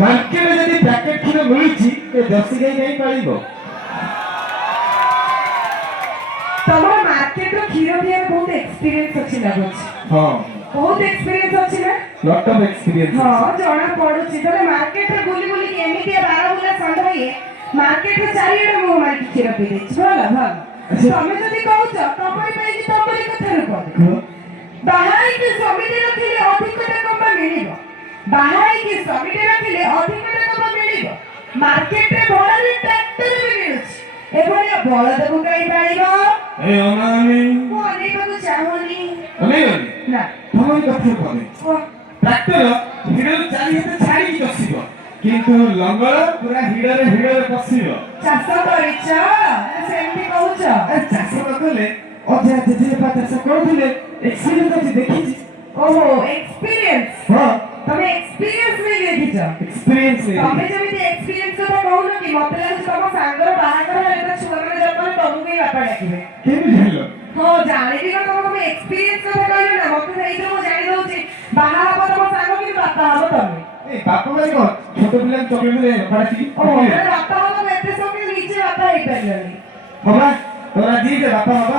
market जदि packet क्षीर मिलुची ए 10 गाई नहीं पाइबो तमर मार्केट रो क्षीर दिया बहुत एक्सपीरियंस अछि लागछ हां बहुत एक्सपीरियंस अछि ना लॉट ऑफ एक्सपीरियंस हां जणा पडुची तले मार्केट रे बुली बुली के एमिति 12 बुला संधाई मार्केट रे चारिडे मो मार्केट क्षीर पी देछ भला भल तमे जदि कहउछ तमरी पे कि तमरी कथा रे कह बाहाई के समिति रखिले अधिक टका मिलिबो बाहाई के समिति रखिले अधिक टका मिलिबो मार्केट रे बड़े ट्रैक्टर भी मिलुछ एभलिया बळद को काई पाइबो ए अनानी को अनेक को चाहोनी अनेक ना तमरी कथा कहले ट्रैक्टर हिडर चारि हेते छाडी की कसिबो किंतु लंगर पूरा हिडर कसिबो चाष करिछ सेमति कहउछ चाष नकले अझै जेजे पाता करथिले एक्सपीरियंस अछि देखिछि ओहो एक्सपीरियंस हां तमे एक्सपीरियंस में देखिछ एक्सपीरियंस तमे जेमिति एक्सपीरियंस कथा कहउन कि मते लागछ तम सांगर बाहागर हेता छुआ माने जपले तमु के बापा डाकिबे केमि जानलो हां जानिबी को तम एक्सपीरियंस कथा कहले ना मते सेइते मु जानि दउछि बाहा हबो तम सांग कि बापा हबो तमे ए बापा माने को छोट पिला चॉकलेट दे पड़ासी ओ मेरे बापा हबो एते सब के नीचे बापा हेइ परलनी बाबा तोरा जी दे बापा बाबा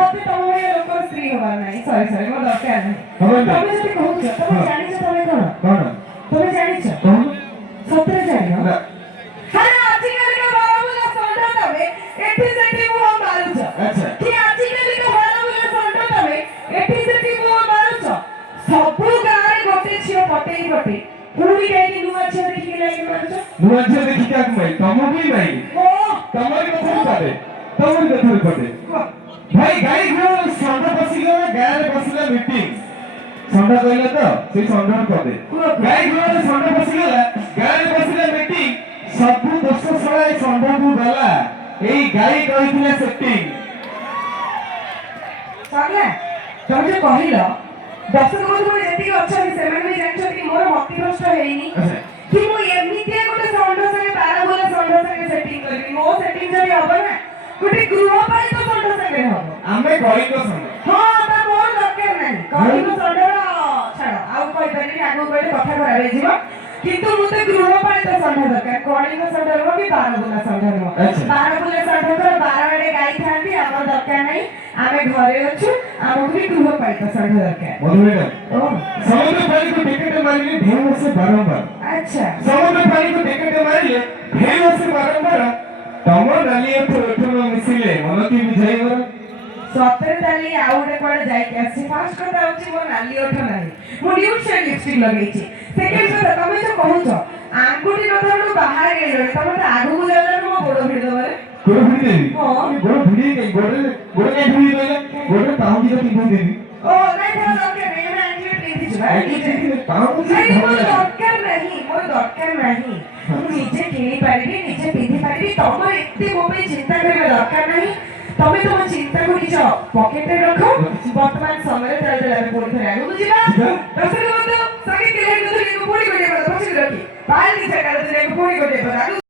मते तम हे लोक स्त्री होबा नाही सॉरी मो दरकार नाही तमे जति कहउछ तमे जानि छ तमे कोन तमे जानि छ कोन सतरे जानि अरे आजकल के बाबूला संडा तमे एठी सेठी मुह मारुछ अच्छा कि आजकल के बाबूला संडा तमे एठी सेठी मुह मारुछ सबु गारे गोटे छियो पटे पुरी जाई नुवा छियो देखि लागि मारुछ नुवा छियो देखि का कमाई तमो भी नहीं ओ तमरी कथा पड़े तमरी कथा पड़े भाई गाई गो संडा बसी गयो गारे बसला मीटिंग संडा कहले तो से संडा पड़े गाई गो संडा बसी गला गारे बसला मीटिंग सबु दोष सळा ए संडा को गला एई गाई कहिथिला सेटिंग सरला तमे जे कहिलो दर्शक बंधु जेति अछन से माने जानछो कि मोर मति नष्ट हेइनी कि मु एमितिया गोटे संडा संगे 12 बोले संडा संगे सेटिंग करबी मो सेटिंग जरी हबो ना गोटे गृह पाई तो संडा संगे हबो आमे कहितो संडा हां ता मोर दरकार नाही कहितो संडा छाड़ आउ कहि पानी आगु कहिले कथा कराबे जीव किंतु मुते गृह पाई तो संडा दरकार कणिक संडा हो कि 12 बोला संडा हो 12 बोले संडा कर 12 आडे गाई थांती हमर दरकार नाही आमे घरे अछु हमको भी गृह पाई तो संडा दरकार बोलबे ना ओ समुद्र पानी को टिकट मारिले ढेर से बारंबार अच्छा समुद्र पानी को टिकट मारिले ढेर से बारंबार तमो नालिए तो उठनो मिसिले मनती बुझाइबर सतरे ताली आउडे कोडे जाई के आसी फास्ट कथा होची मो नाली ओठ नाही मो न्यूड शेड लिपस्टिक लगेची सेकंड कथा तमे जो कहउछो आंगुठी नथाडू बाहर गेलो तमे त आगु बुझाला मो गोड़ भिड़ दबरे गोड़ भिड़ देबी हां गोड़ भिड़ी के गोड़ के भिड़ी गले गोड़ पाउंडी तो टिपो देबी ओ नहीं था दरकार नहीं मैं आंटी प्लीज भाई पाउंडी नहीं मोर दरकार नहीं मु निजे किनी पारिबी निजे पिंधी पारिबी तमर एते मो पे चिंता करबा दरकार नहीं तमे तो चिंता करिछ पॉकेट रे रखो वर्तमान समय चल चल पड़ी थे आगु बुझिबा दस